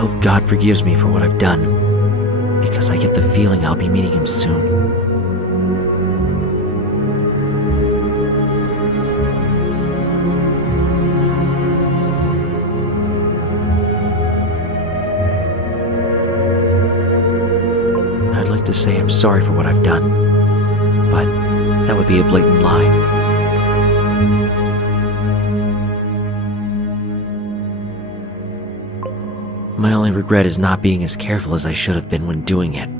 hope God forgives me for what I've done, because I get the feeling I'll be meeting him soon. I'd like to say I'm sorry for what I've done, but that would be a blatant lie. My only regret is not being as careful as I should have been when doing it.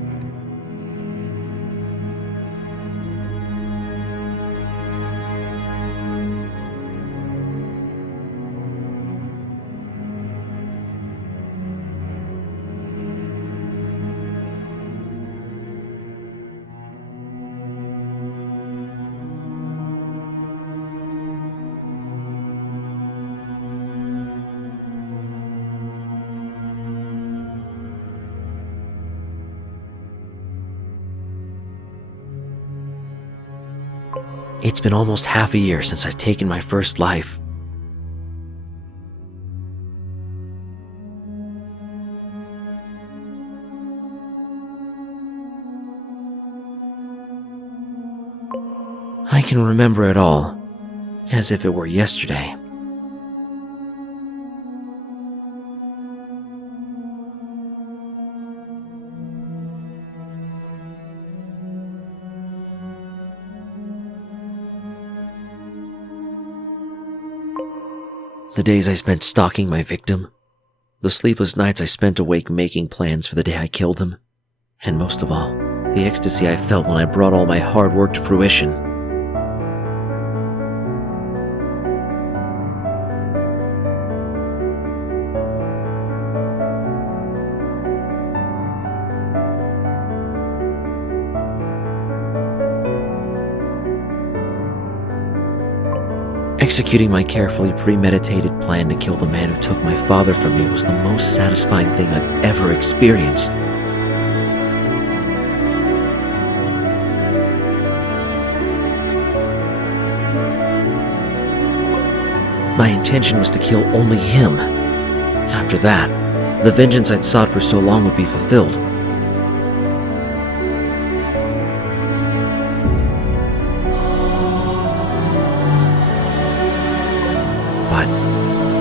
It's been almost half a year since I've taken my first life. I can remember it all, as if it were yesterday. The days I spent stalking my victim, the sleepless nights I spent awake making plans for the day I killed him, and most of all, the ecstasy I felt when I brought all my hard work to fruition. Executing my carefully premeditated plan to kill the man who took my father from me was the most satisfying thing I've ever experienced. My intention was to kill only him. After that, the vengeance I'd sought for so long would be fulfilled.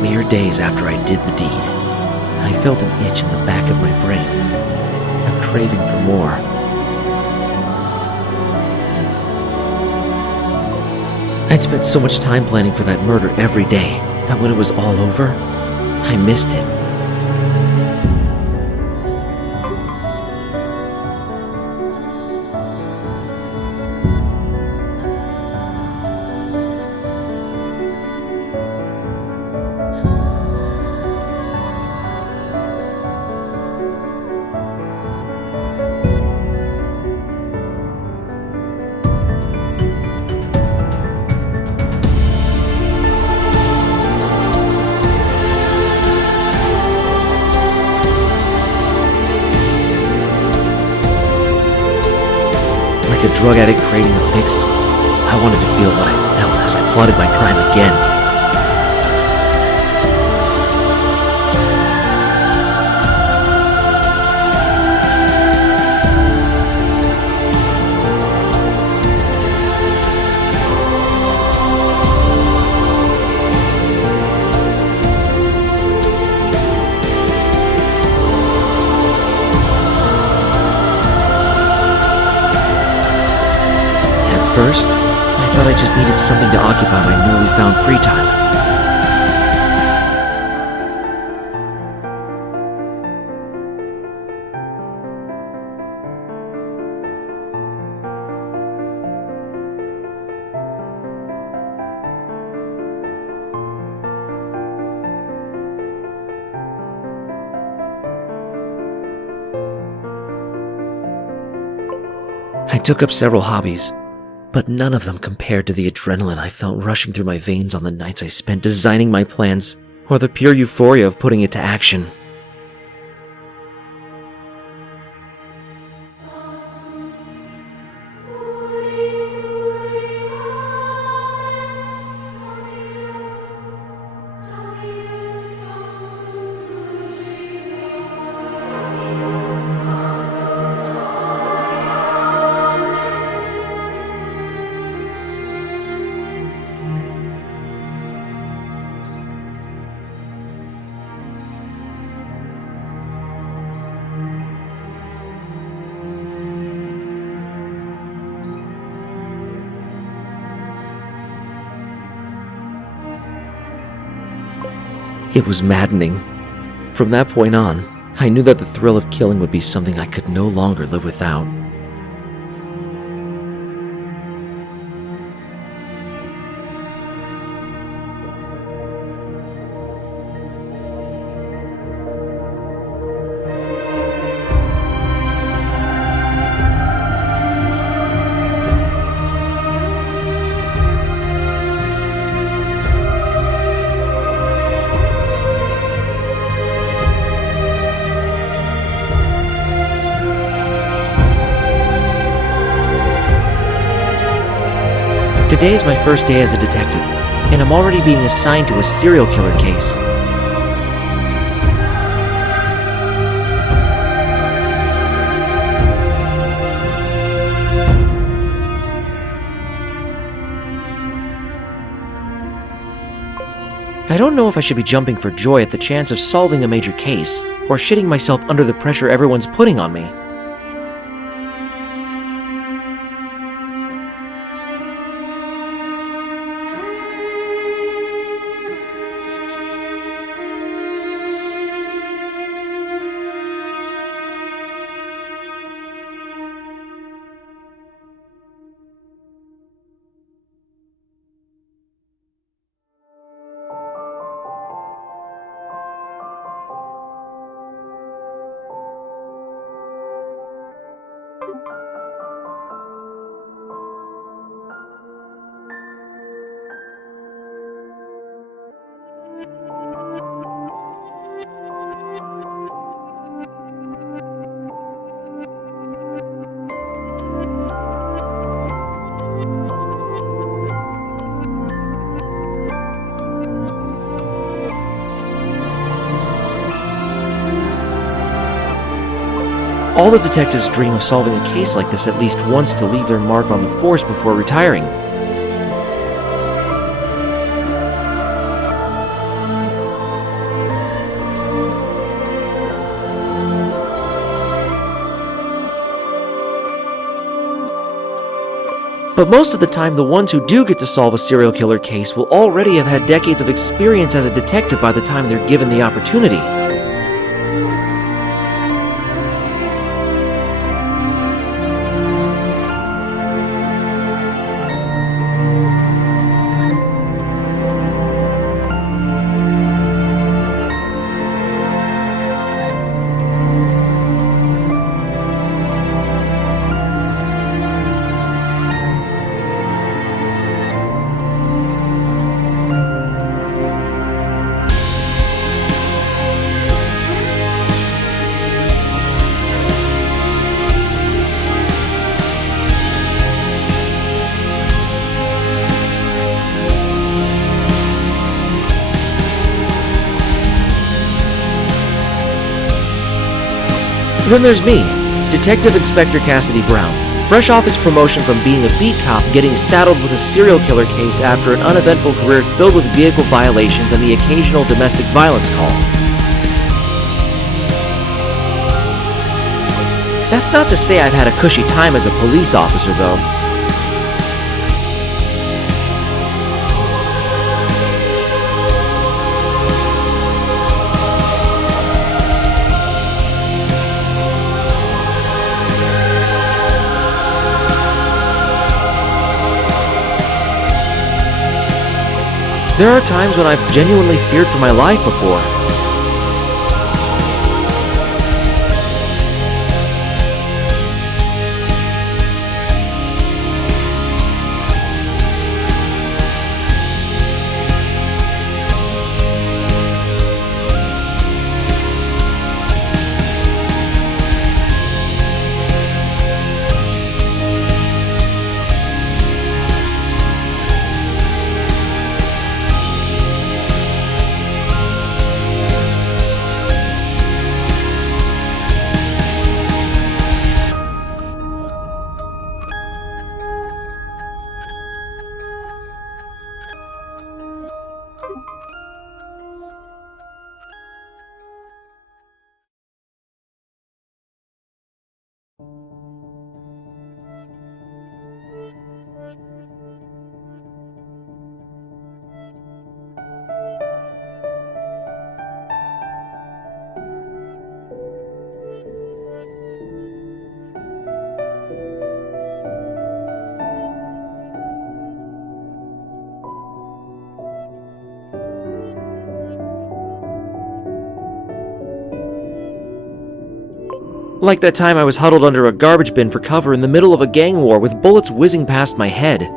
Mere days after I did the deed, I felt an itch in the back of my brain, a craving for more. I'd spent so much time planning for that murder every day that when it was all over, I missed it. Like a drug addict craving a fix, I wanted to feel what I felt as I plotted my crime again. First, I thought I just needed something to occupy my newly found free time. I took up several hobbies, but none of them compared to the adrenaline I felt rushing through my veins on the nights I spent designing my plans, or the pure euphoria of putting it to action. It was maddening. From that point on, I knew that the thrill of killing would be something I could no longer live without. Today is my first day as a detective, and I'm already being assigned to a serial killer case. I don't know if I should be jumping for joy at the chance of solving a major case, or shitting myself under the pressure everyone's putting on me. All the detectives dream of solving a case like this at least once to leave their mark on the force before retiring. But most of the time, the ones who do get to solve a serial killer case will already have had decades of experience as a detective by the time they're given the opportunity. Then there's me, Detective Inspector Cassidy Brown, fresh off his promotion from being a beat cop, getting saddled with a serial killer case after an uneventful career filled with vehicle violations and the occasional domestic violence call. That's not to say I've had a cushy time as a police officer, though. There are times when I've genuinely feared for my life before. Like that time I was huddled under a garbage bin for cover in the middle of a gang war with bullets whizzing past my head.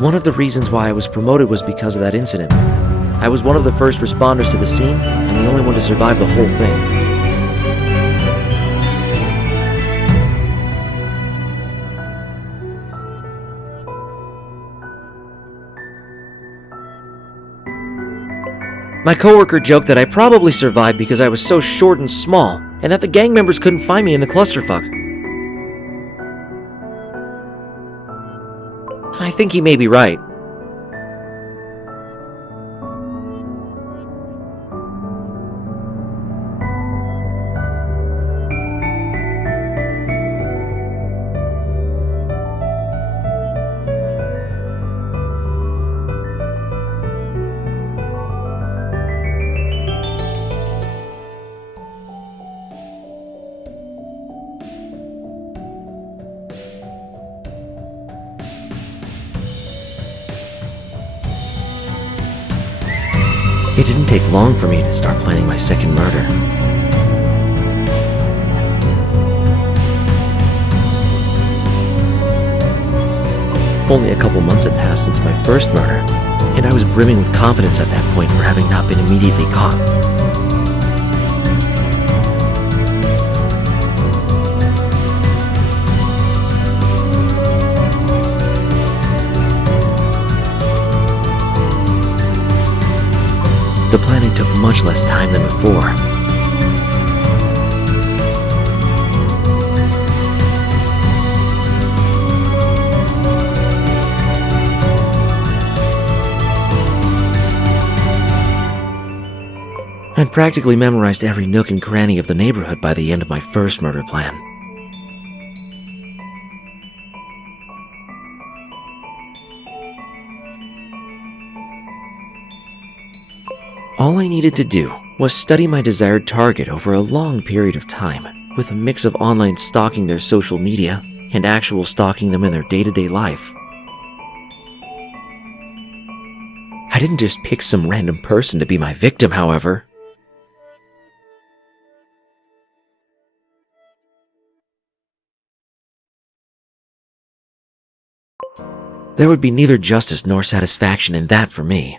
One of the reasons why I was promoted was because of that incident. I was one of the first responders to the scene, and the only one to survive the whole thing. My coworker joked that I probably survived because I was so short and small, and that the gang members couldn't find me in the clusterfuck. I think he may be right. It didn't take long for me to start planning my second murder. Only a couple months had passed since my first murder, and I was brimming with confidence at that point for having not been immediately caught. The planning took much less time than before. I'd practically memorized every nook and cranny of the neighborhood by the end of my first murder plan. All I needed to do was study my desired target over a long period of time, with a mix of online stalking their social media and actual stalking them in their day-to-day life. I didn't just pick some random person to be my victim, however. There would be neither justice nor satisfaction in that for me.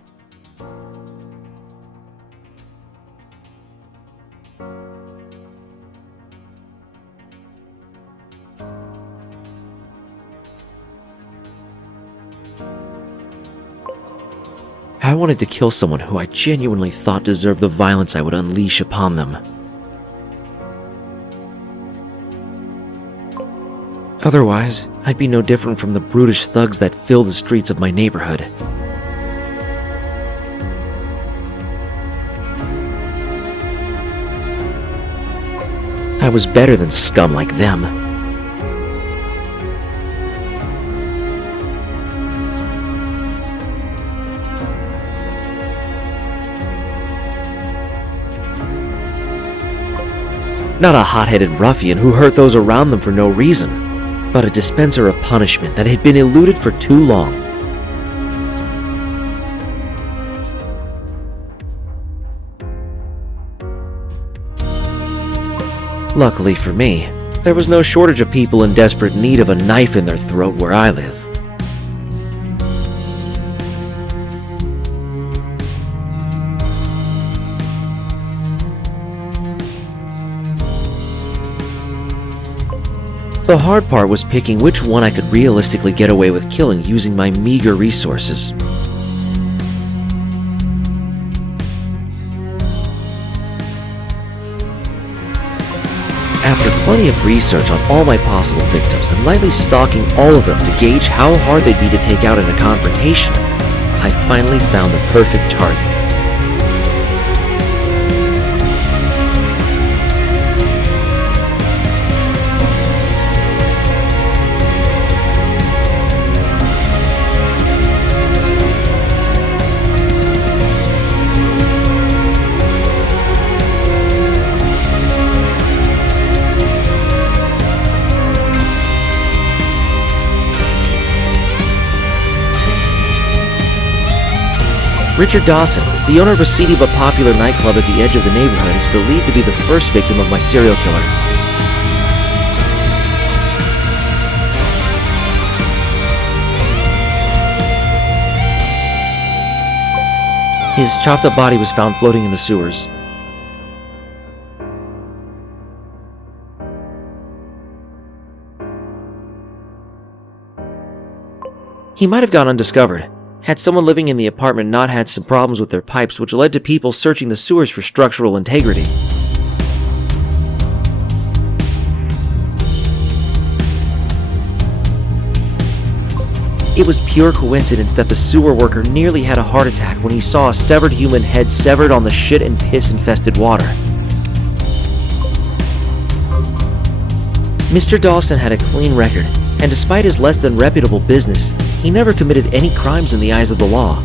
I wanted to kill someone who I genuinely thought deserved the violence I would unleash upon them. Otherwise, I'd be no different from the brutish thugs that fill the streets of my neighborhood. I was better than scum like them. Not a hot-headed ruffian who hurt those around them for no reason, but a dispenser of punishment that had been eluded for too long. Luckily for me, there was no shortage of people in desperate need of a knife in their throat where I live. The hard part was picking which one I could realistically get away with killing using my meager resources. After plenty of research on all my possible victims and lightly stalking all of them to gauge how hard they'd be to take out in a confrontation, I finally found the perfect target. Richard Dawson, the owner of a seedy but popular nightclub at the edge of the neighborhood, is believed to be the first victim of my serial killer. His chopped-up body was found floating in the sewers. He might have gone undiscovered, had someone living in the apartment not had some problems with their pipes, which led to people searching the sewers for structural integrity. It was pure coincidence that the sewer worker nearly had a heart attack when he saw a severed human head severed on the shit and piss-infested water. Mr. Dawson had a clean record, and despite his less than reputable business, he never committed any crimes in the eyes of the law.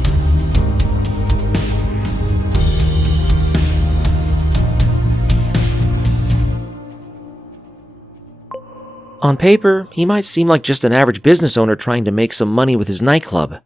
On paper, he might seem like just an average business owner trying to make some money with his nightclub.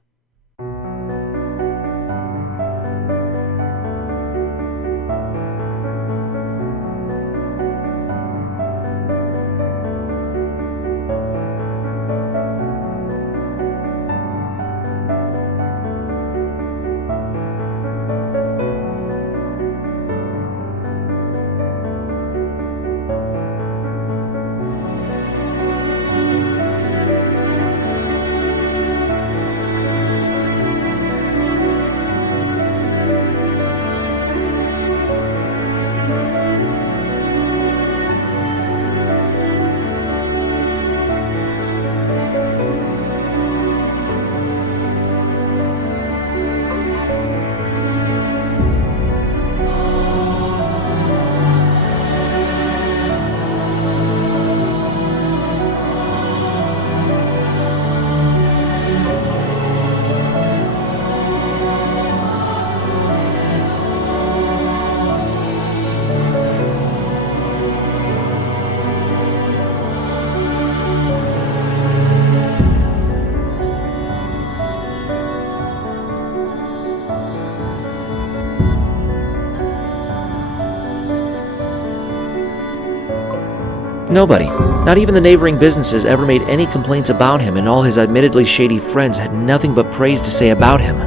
Nobody, not even the neighboring businesses, ever made any complaints about him, and all his admittedly shady friends had nothing but praise to say about him.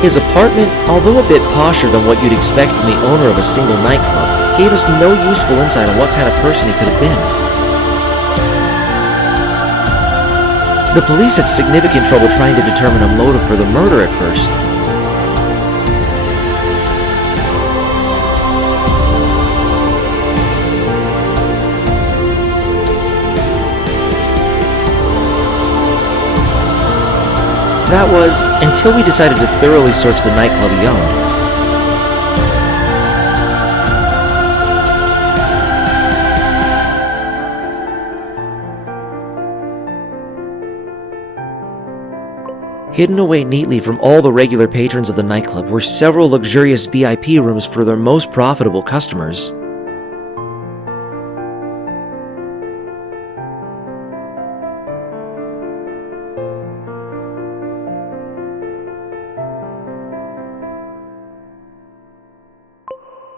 His apartment, although a bit posher than what you'd expect from the owner of a single nightclub, gave us no useful insight on what kind of person he could have been. The police had significant trouble trying to determine a motive for the murder at first. That was until we decided to thoroughly search the nightclub he owned. Hidden away neatly from all the regular patrons of the nightclub were several luxurious VIP rooms for their most profitable customers.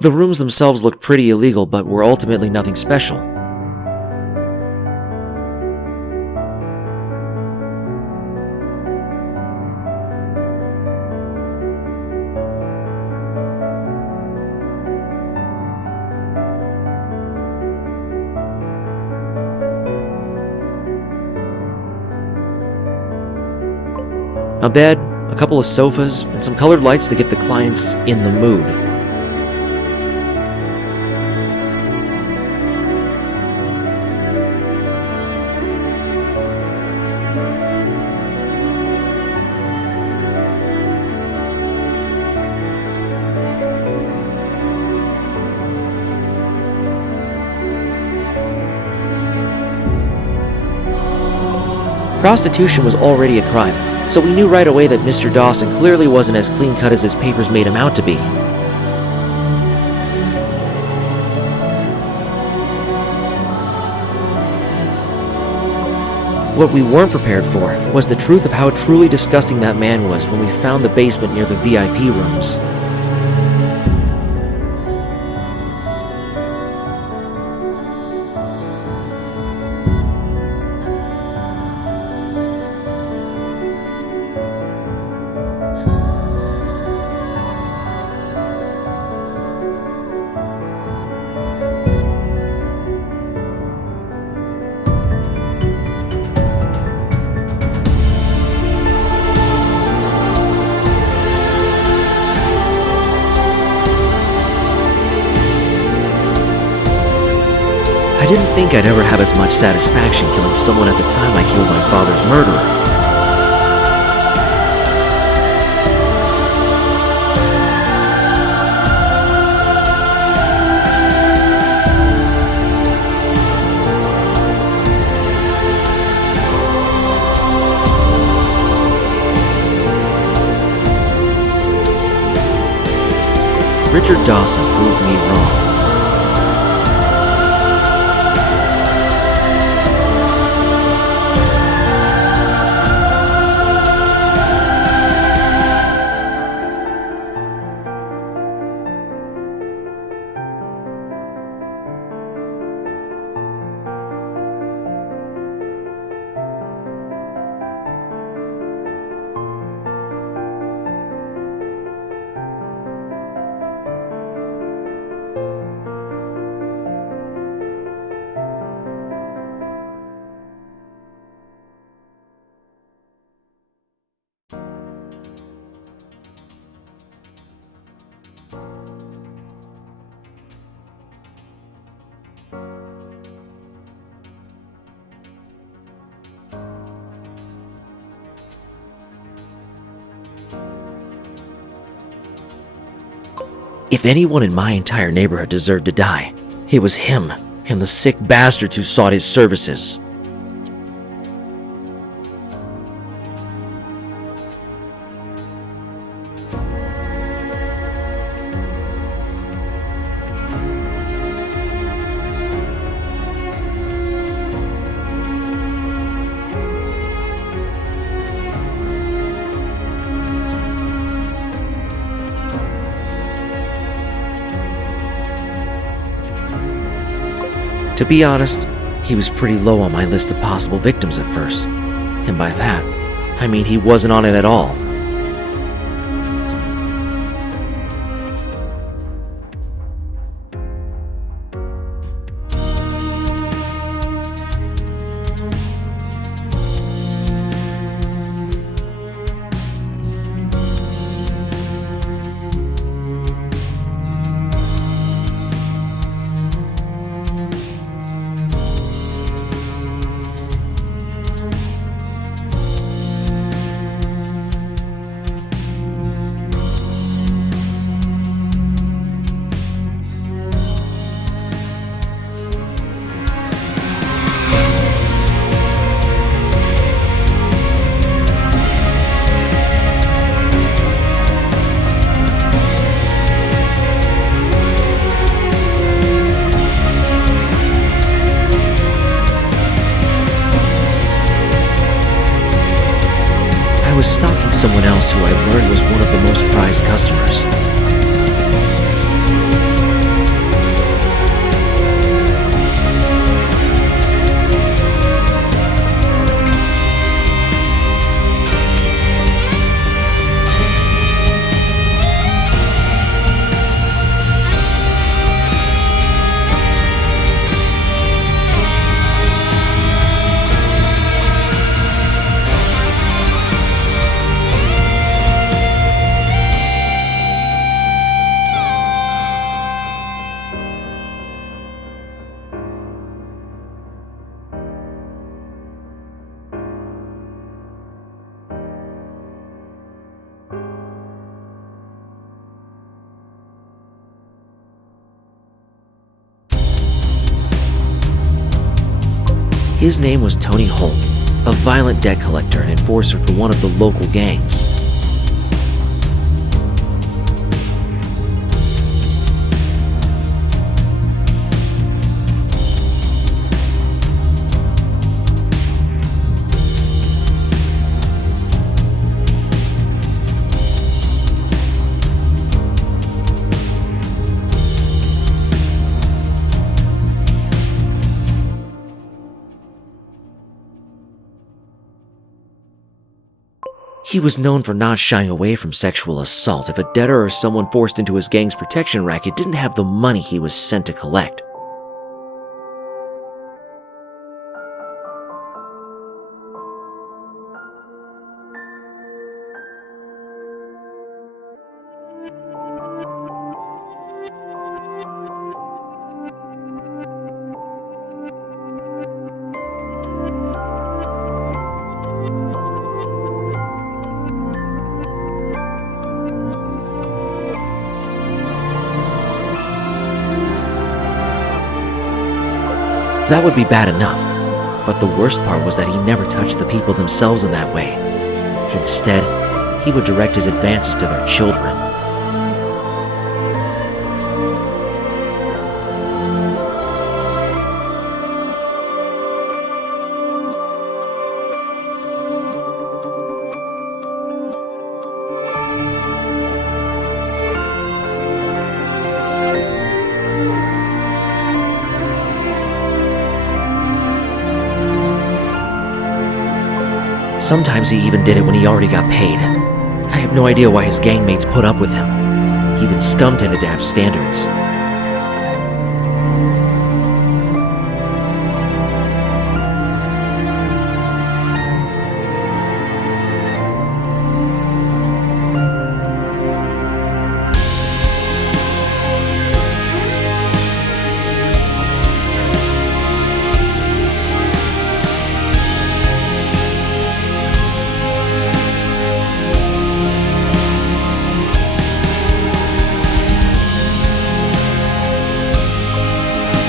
The rooms themselves looked pretty illegal, but were ultimately nothing special. A bed, a couple of sofas, and some colored lights to get the clients in the mood. Prostitution was already a crime, so we knew right away that Mr. Dawson clearly wasn't as clean-cut as his papers made him out to be. What we weren't prepared for was the truth of how truly disgusting that man was when we found the basement near the VIP rooms. I didn't think I'd ever have as much satisfaction killing someone at the time I killed my father's murderer. Richard Dawson proved me wrong. If anyone in my entire neighborhood deserved to die, it was him and the sick bastards who sought his services. To be honest, he was pretty low on my list of possible victims at first. And by that, I mean he wasn't on it at all. I was stalking someone else who I learned was one of the most prized customers. His name was Tony Holt, a violent debt collector and enforcer for one of the local gangs. He was known for not shying away from sexual assault if a debtor or someone forced into his gang's protection racket didn't have the money he was sent to collect. That would be bad enough, but the worst part was that he never touched the people themselves in that way. Instead, he would direct his advances to their children. Sometimes he even did it when he already got paid. I have no idea why his gangmates put up with him. Even scum tended to have standards.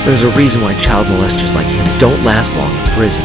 There's a reason why child molesters like him don't last long in prison.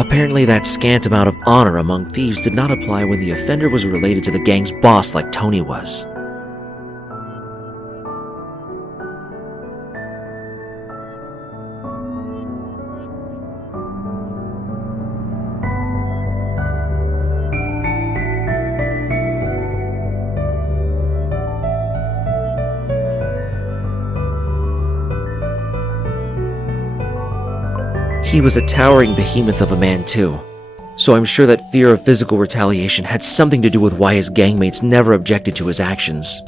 Apparently that scant amount of honor among thieves did not apply when the offender was related to the gang's boss like Tony was. He was a towering behemoth of a man too, so I'm sure that fear of physical retaliation had something to do with why his gangmates never objected to his actions.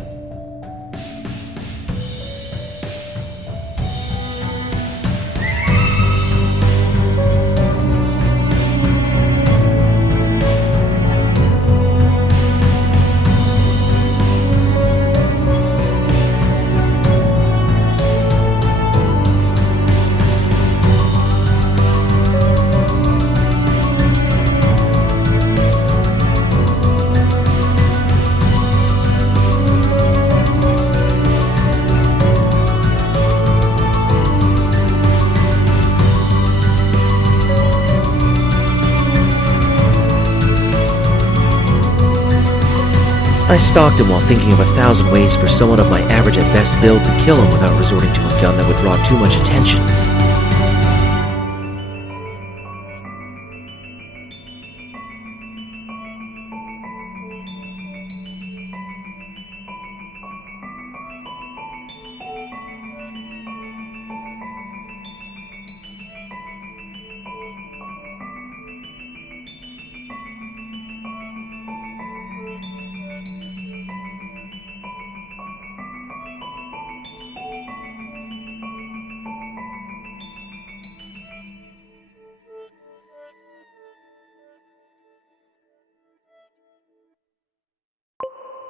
I stalked him while thinking of 1,000 ways for someone of my average at best build to kill him without resorting to a gun that would draw too much attention.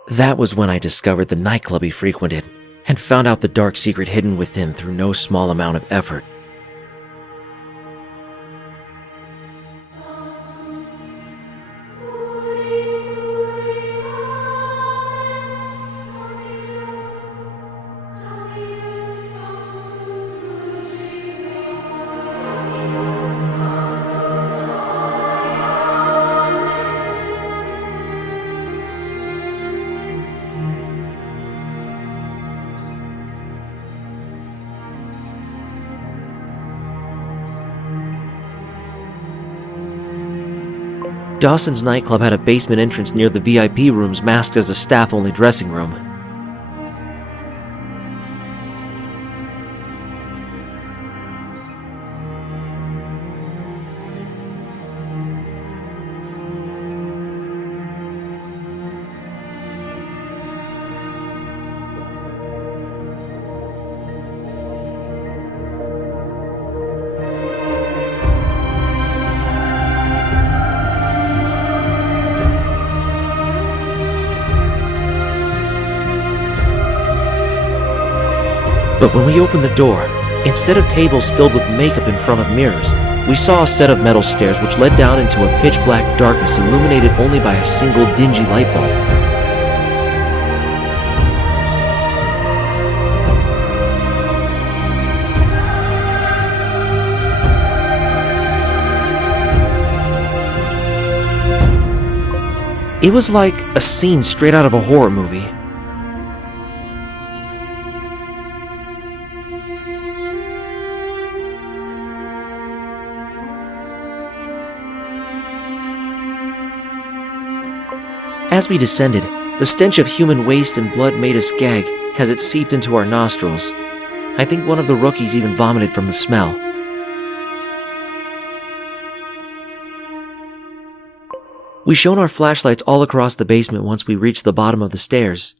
That was when I discovered the nightclub he frequented, and found out the dark secret hidden within through no small amount of effort. Dawson's nightclub had a basement entrance near the VIP rooms masked as a staff-only dressing room. But when we opened the door, instead of tables filled with makeup in front of mirrors, we saw a set of metal stairs which led down into a pitch-black darkness illuminated only by a single dingy light bulb. It was like a scene straight out of a horror movie. As we descended, the stench of human waste and blood made us gag as it seeped into our nostrils. I think one of the rookies even vomited from the smell. We shone our flashlights all across the basement once we reached the bottom of the stairs.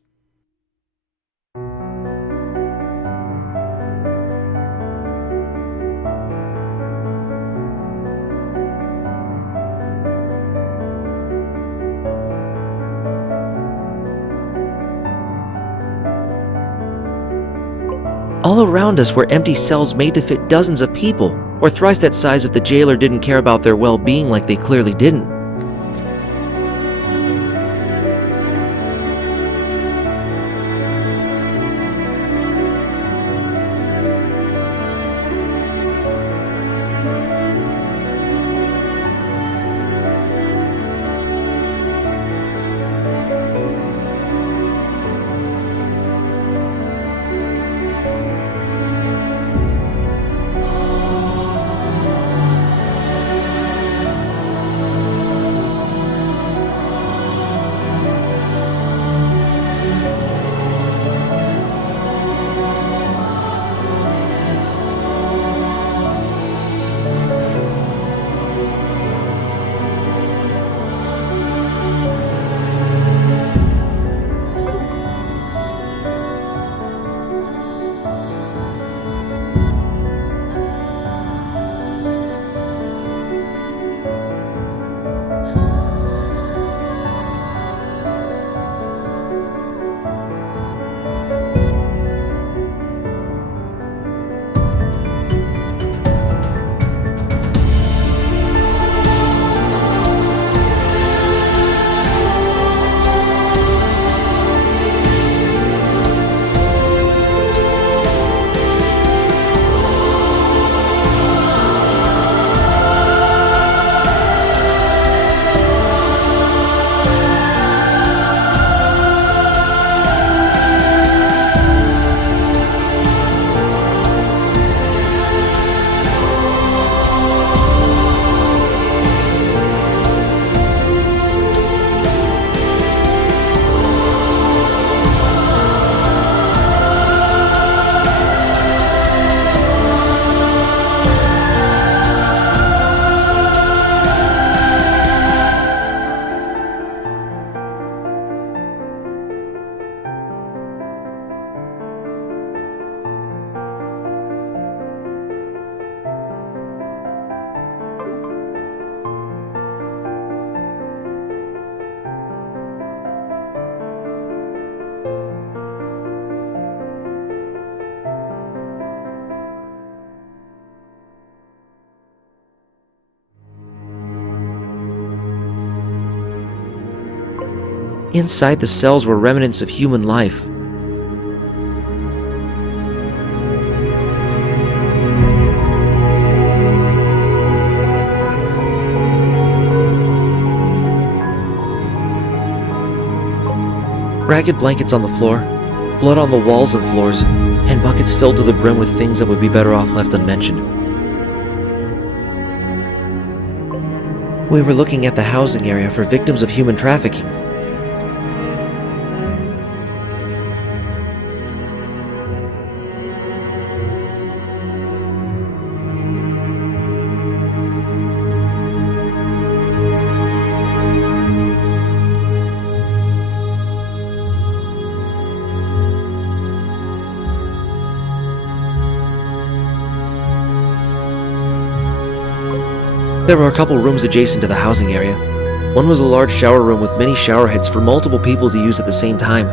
All around us were empty cells made to fit dozens of people, or thrice that size if the jailer didn't care about their well-being like they clearly didn't. Inside the cells were remnants of human life. Ragged blankets on the floor, blood on the walls and floors, and buckets filled to the brim with things that would be better off left unmentioned. We were looking at the housing area for victims of human trafficking. There were a couple rooms adjacent to the housing area. One was a large shower room with many shower heads for multiple people to use at the same time.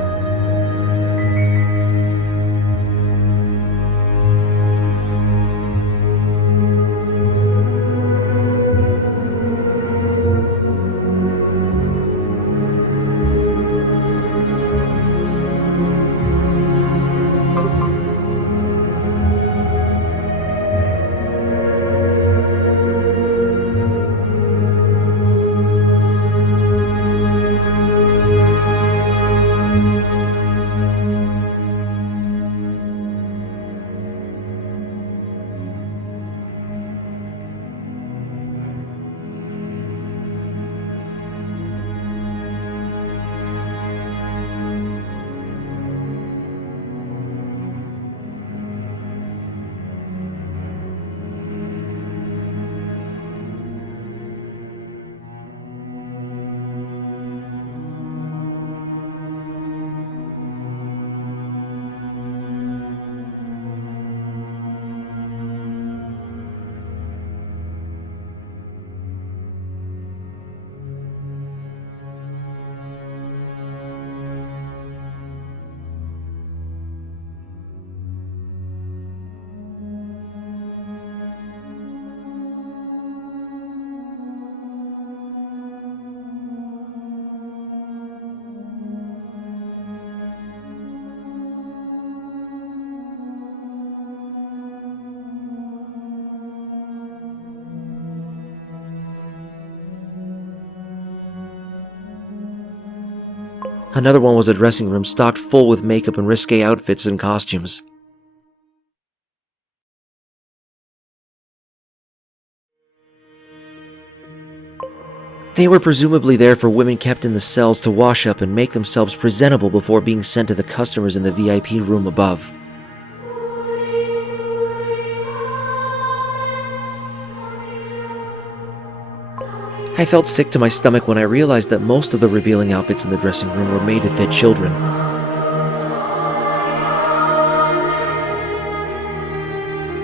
Another one was a dressing room stocked full with makeup and risque outfits and costumes. They were presumably there for women kept in the cells to wash up and make themselves presentable before being sent to the customers in the VIP room above. I felt sick to my stomach when I realized that most of the revealing outfits in the dressing room were made to fit children.